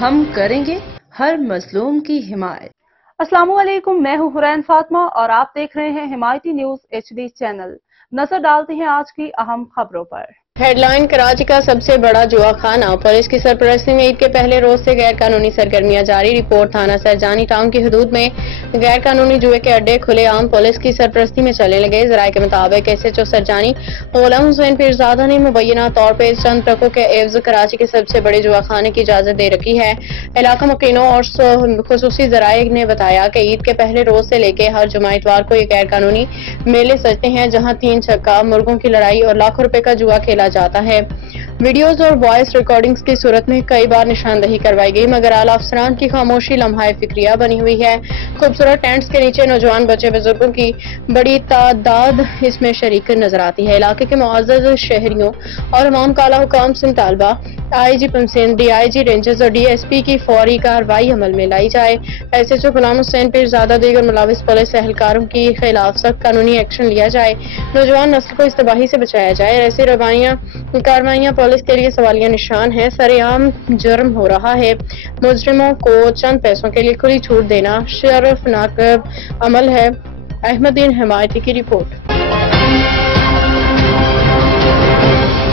ہم کریں گے ہر مظلوم کی حمایت۔ السلام علیکم، میں ہوں حرین فاطمہ اور آپ دیکھ رہے ہیں حمایتی نیوز HD چینل۔ نظر ڈالتے ہیں آج کی اہم خبروں پر۔ ہیڈ لائن: کراچی کا سب سے بڑا جوا خانہ، پولیس کی سرپرستی میں عید کے پہلے روز سے غیر قانونی سرگرمیاں جاری۔ رپورٹ: تھانہ سرجانی ٹاؤن کی حدود میں غیر قانونی جوئے کے اڈے کھلے عام پولیس کی سرپرستی میں چلنے لگے۔ ذرائع کے مطابق SHO سرجانی غلام حسین پیرزادہ نے مبینہ طور پر چند ٹرکوں کے عوض کراچی کے سب سے بڑے جوا خانے کی اجازت دے رکھی ہے۔ علاقہ مکینوں اور خصوصی ذرائع نے بتایا کہ عید کے پہلے روز سے لے کے ہر جمعہ اتوار کو یہ غیر قانونی میلے سجتے ہیں جہاں 3 چھکا، مرغوں کی لڑائی اور لاکھوں روپے کا جوا کھیلا جاتا ہے۔ ویڈیوز اور وائس ریکارڈنگز کی صورت میں کئی بار نشاندہی کروائی گئی، مگر اعلیٰ افسران کی خاموشی لمحہ فکریہ بنی ہوئی ہے۔ خوبصورت ٹینٹس کے نیچے نوجوان، بچے، بزرگوں کی بڑی تعداد اس میں شریک نظر آتی ہے۔ علاقے کے معزز شہریوں اور عوام کا اعلیٰ حکام سے مطالبہ IG پنسین، DIG رینجرز اور DSP کی فوری کارروائی عمل میں لائی جائے۔ SHO غلام حسین پیرزادہ دیگر ملوث پولیس اہلکاروں کی خلاف سخت قانونی ایکشن لیا جائے، نوجوان نسل کو اس تباہی سے بچایا جائے۔ ایسی کارروائیاں پولیس کے لیے سوالیہ نشان ہیں۔ سرعام جرم ہو رہا ہے، مجرموں کو چند پیسوں کے لیے کھلی چھوٹ دینا شرمناک عمل ہے۔ احمد دین حمایتی کی رپورٹ۔